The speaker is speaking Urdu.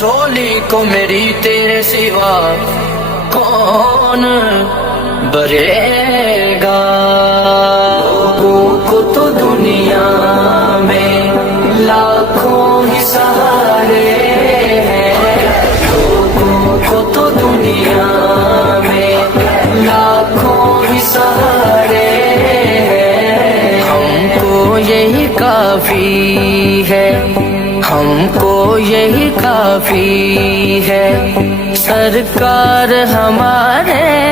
جھولی کو میری تیرے سوا کون بھرے گا؟ لوگوں کو تو دنیا میں لاکھوں ہی سہارے ہیں، لوگوں کو تو دنیا میں لاکھوں ہی سہارے ہیں، ہم کو یہی کافی ہے، ہم کو یہی کافی ہے، سرکار ہمارے